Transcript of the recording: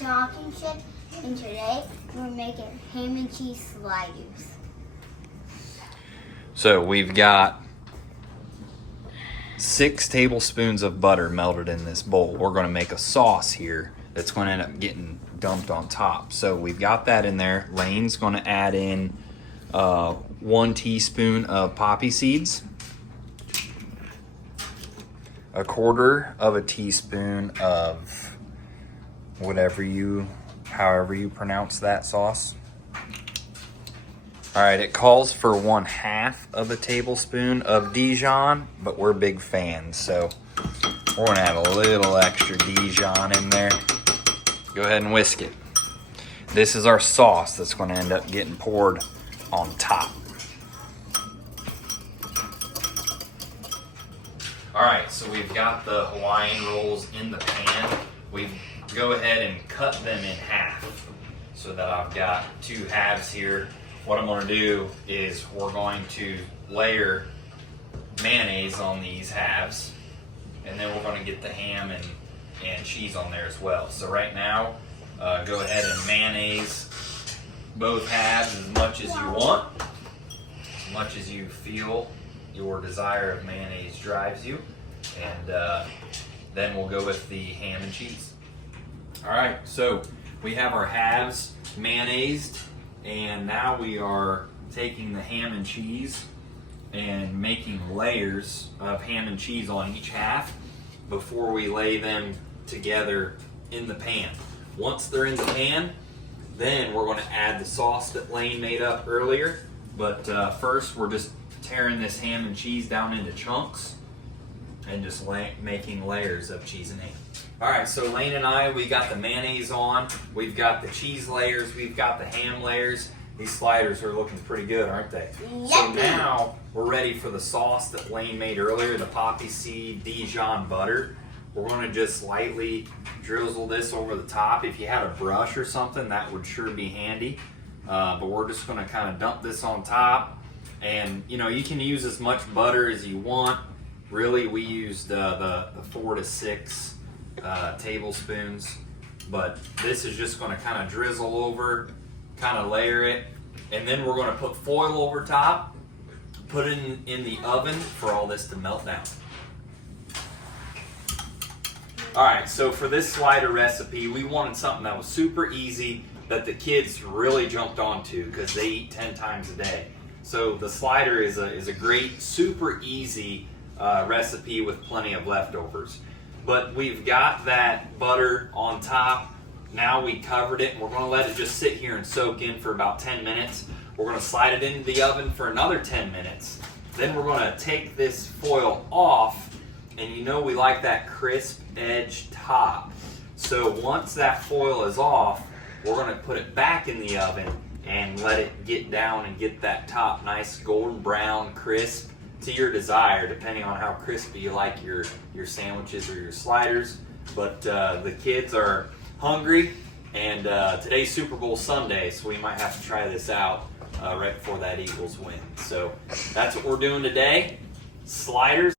Talking Shit, and today we're making ham and cheese sliders. So we've got 6 tablespoons of butter melted in this bowl. We're going to make a sauce here that's going to end up getting dumped on top. So we've got that in there. Lane's going to add in 1 teaspoon of poppy seeds, 1/4 teaspoon of however you pronounce that sauce. All right, it calls for 1/2 tablespoon of Dijon, but we're big fans, so we're gonna add a little extra Dijon in there. Go ahead and whisk it. This is our sauce that's gonna end up getting poured on top. All right, so we've got the Hawaiian rolls in the pan. We go ahead and cut them in half so that I've got 2 halves here. What I'm going to do is we're going to layer mayonnaise on these halves, and then we're going to get the ham and cheese on there as well. So right now, go ahead and mayonnaise both halves as much as you want, as much as you feel your desire of mayonnaise drives you, and then we'll go with the ham and cheese. All right, so we have our halves mayonnaised, and now we are taking the ham and cheese and making layers of ham and cheese on each half before we lay them together in the pan. Once they're in the pan, then we're going to add the sauce that Lane made up earlier. But first, we're just tearing this ham and cheese down into chunks and just making layers of cheese and ham. All right, so Lane and I, we got the mayonnaise on, we've got the cheese layers, we've got the ham layers. These sliders are looking pretty good, aren't they? Yep. So now we're ready for the sauce that Lane made earlier, the poppy seed Dijon butter. We're going to just lightly drizzle this over the top. If you had a brush or something, that would sure be handy. But we're just going to kind of dump this on top. And you know, you can use as much butter as you want. Really, we used the 4 to 6 tablespoons, but this is just going to kind of drizzle over, kind of layer it, and then we're going to put foil over top, put it in the oven for all this to melt down. All right, so for this slider recipe, we wanted something that was super easy that the kids really jumped onto because they eat 10 times a day. So the slider is a great, super easy recipe with plenty of leftovers. But we've got that butter on top. Now we covered it, and we're going to let it just sit here and soak in for about 10 minutes. We're going to slide it into the oven for another 10 minutes. Then we're going to take this foil off, and you know we like that crisp edge top. So once that foil is off, we're going to put it back in the oven and let it get down and get that top nice golden brown crisp to your desire, depending on how crispy you like your sandwiches or your sliders. But the kids are hungry, and today's Super Bowl Sunday, so we might have to try this out right before that Eagles win. So that's what we're doing today. Sliders.